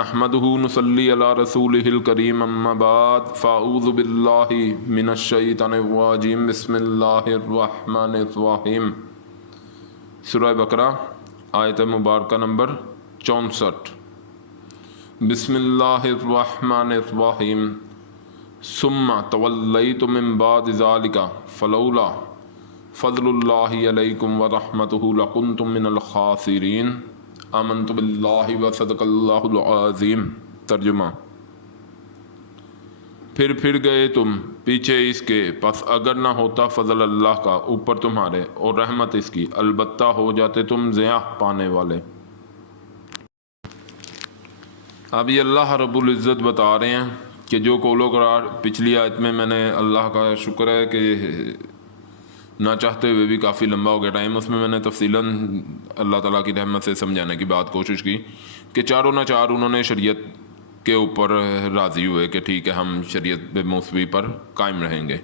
نحمدہ نصلی علی رسولہ الکریم اما بعد فاعوذ باللہ من الشیطان الرجیم بسم اللہ الرحمن الرحیم۔ سورہ بقرہ آیت مبارکہ نمبر 64۔ بسم اللہ الرحمن الرحیم۔ ثم تولیتم من بعد ذلک فلولا فضل اللہ علیکم ورحمتہ لکنتم من الخاسرین۔ آمنت باللہ وصدق اللہ العظیم۔ ترجمہ: پھر گئے تم پیچھے اس کے، پس اگر نہ ہوتا فضل اللہ کا اوپر تمہارے اور رحمت اس کی، البتہ ہو جاتے تم ضیاع پانے والے۔ اب یہ اللہ رب العزت بتا رہے ہیں کہ جو قول و قرار پچھلی آیت میں نے اللہ کا شکر ہے کہ نہ چاہتے ہوئے بھی کافی لمبا ہو گیا ٹائم، اس میں نے تفصیلاً اللہ تعالیٰ کی رحمت سے سمجھانے کی بات کوشش کی کہ چاروں نہ چار انہوں نے شریعت کے اوپر راضی ہوئے کہ ٹھیک ہے ہم شریعت پہ موسوی پر قائم رہیں گے،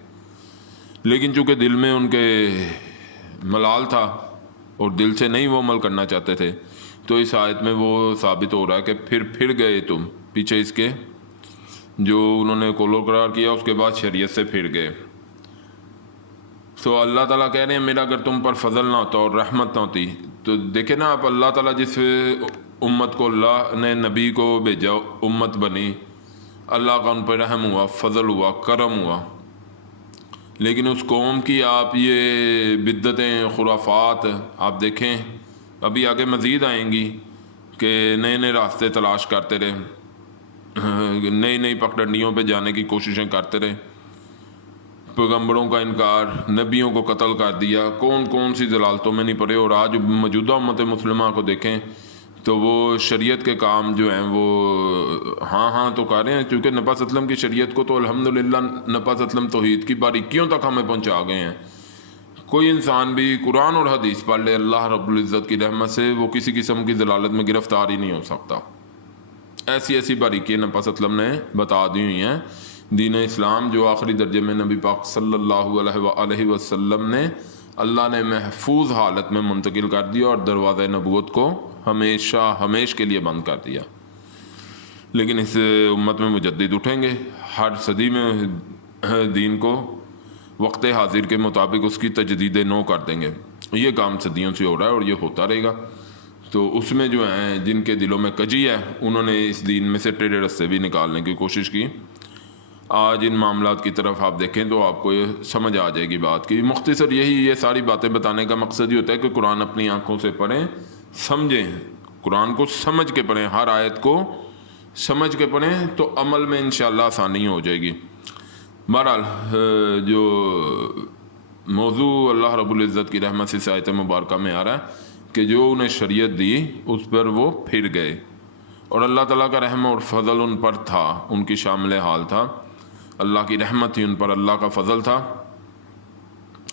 لیکن چونکہ دل میں ان کے ملال تھا اور دل سے نہیں وہ عمل کرنا چاہتے تھے، تو اس آیت میں وہ ثابت ہو رہا ہے کہ پھر گئے تم پیچھے اس کے، جو انہوں نے قول و قرار کیا اس کے بعد شریعت سے پھر گئے۔ تو اللہ تعالیٰ کہہ رہے ہیں میرا اگر تم پر فضل نہ ہوتا اور رحمت نہ ہوتی، تو دیکھیں نا آپ، اللہ تعالیٰ جس امت کو اللہ نے نبی کو بھیجا، امت بنی، اللہ کا ان پر رحم ہوا، فضل ہوا، کرم ہوا، لیکن اس قوم کی آپ یہ بدعتیں، خرافات آپ دیکھیں، ابھی آگے مزید آئیں گی کہ نئے راستے تلاش کرتے رہے، نئی پگڈنڈیوں پہ جانے کی کوششیں کرتے رہے، پیغمبروں کا انکار، نبیوں کو قتل کر دیا، کون سی ضلالتوں میں نہیں پڑے۔ اور آج موجودہ امت مسلمہ کو دیکھیں تو وہ شریعت کے کام جو ہیں وہ ہاں تو کر رہے ہیں، چونکہ نبی صلی اللہ علیہ وسلم کی شریعت کو تو الحمدللہ نبی صلی اللہ علیہ وسلم توحید کی باریکیوں تک ہمیں پہنچا گئے ہیں۔ کوئی انسان بھی قرآن اور حدیث پڑھ لے اللہ رب العزت کی رحمت سے، وہ کسی قسم کی ضلالت میں گرفتار ہی نہیں ہو سکتا۔ ایسی باریکیاں نبی صلی اللہ علیہ وسلم نے بتا دی ہوئی ہیں۔ دین اسلام جو آخری درجے میں نبی پاک صلی اللہ علیہ وآلہ وسلم نے اللہ نے محفوظ حالت میں منتقل کر دیا اور دروازہ نبوت کو ہمیشہ کے لیے بند کر دیا، لیکن اس امت میں مجدد اٹھیں گے، ہر صدی میں دین کو وقت حاضر کے مطابق اس کی تجدید نو کر دیں گے۔ یہ کام صدیوں سے ہو رہا ہے اور یہ ہوتا رہے گا۔ تو اس میں جو ہیں جن کے دلوں میں کجی ہے، انہوں نے اس دین میں سے ٹیڑھے رستے بھی نکالنے کی کوشش کی۔ آج ان معاملات کی طرف آپ دیکھیں تو آپ کو یہ سمجھ آ جائے گی بات کی۔ مختصر یہ ساری باتیں بتانے کا مقصد یہ ہوتا ہے کہ قرآن اپنی آنکھوں سے پڑھیں، سمجھیں، قرآن کو سمجھ کے پڑھیں، ہر آیت کو سمجھ کے پڑھیں تو عمل میں انشاءاللہ آسانی ہو جائے گی۔ بہرحال جو موضوع اللہ رب العزت کی رحمت سے آیت مبارکہ میں آ رہا ہے کہ جو انہیں شریعت دی اس پر وہ پھر گئے، اور اللہ تعالیٰ کا رحم اور فضل ان پر تھا، ان کی شامل حال تھا، اللہ کی رحمت تھی ان پر، اللہ کا فضل تھا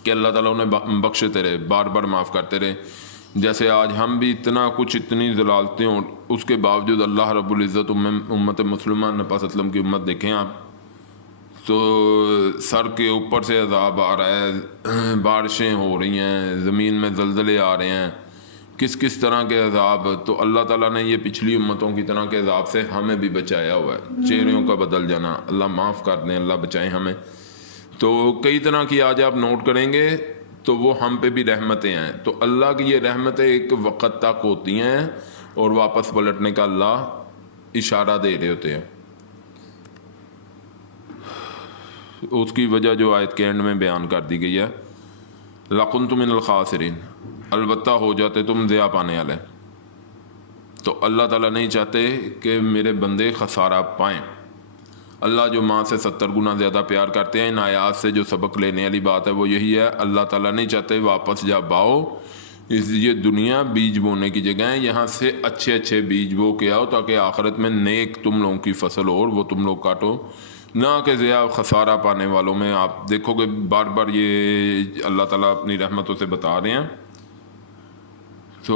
کہ اللہ تعالیٰ انہیں بخشتے رہے، بار معاف کرتے رہے۔ جیسے آج ہم بھی اتنی ضلالتیں اور اس کے باوجود اللہ رب العزت امت مسلمہ نبی صلی اللہ علیہ وسلم کی امت دیکھیں آپ، تو سر کے اوپر سے عذاب آ رہا ہے، بارشیں ہو رہی ہیں، زمین میں زلزلے آ رہے ہیں، کس طرح کے عذاب۔ تو اللہ تعالیٰ نے یہ پچھلی امتوں کی طرح کے عذاب سے ہمیں بھی بچایا ہوا ہے۔ چہروں کا بدل جانا، اللہ معاف کر دیں، اللہ بچائیں ہمیں۔ تو کئی طرح کی آج آپ نوٹ کریں گے تو وہ ہم پہ بھی رحمتیں ہیں۔ تو اللہ کی یہ رحمتیں ایک وقت تک ہوتی ہیں اور واپس پلٹنے کا اللہ اشارہ دے رہے ہوتے ہیں۔ اس کی وجہ جو آیت کے اینڈ میں بیان کر دی گئی ہے، لَكُنْتُم مِّنَ الْخَاسِرِينَ، البتہ ہو جاتے تم ضیاع پانے والے۔ تو اللہ تعالیٰ نہیں چاہتے کہ میرے بندے خسارہ پائیں۔ اللہ جو ماں سے 70 گنا زیادہ پیار کرتے ہیں، ان آیات سے جو سبق لینے والی بات ہے وہ یہی ہے، اللہ تعالیٰ نہیں چاہتے واپس جا باؤ، یہ دنیا بیج بونے کی جگہ ہے، یہاں سے اچھے بیج بو کے آؤ تاکہ آخرت میں نیک تم لوگوں کی فصل ہو اور وہ تم لوگ کاٹو، نہ کہ ضیاع خسارہ پانے والوں میں۔ آپ دیکھو گے بار یہ اللہ تعالیٰ اپنی رحمتوں سے بتا رہے ہیں۔ تو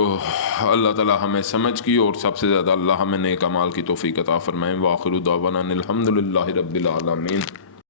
اللہ تعالیٰ ہمیں سمجھ کی اور سب سے زیادہ اللہ ہمیں نیک اعمال کی توفیق عطا فرمائیں۔ وآخر دعوانا الحمد للہ رب العالمین۔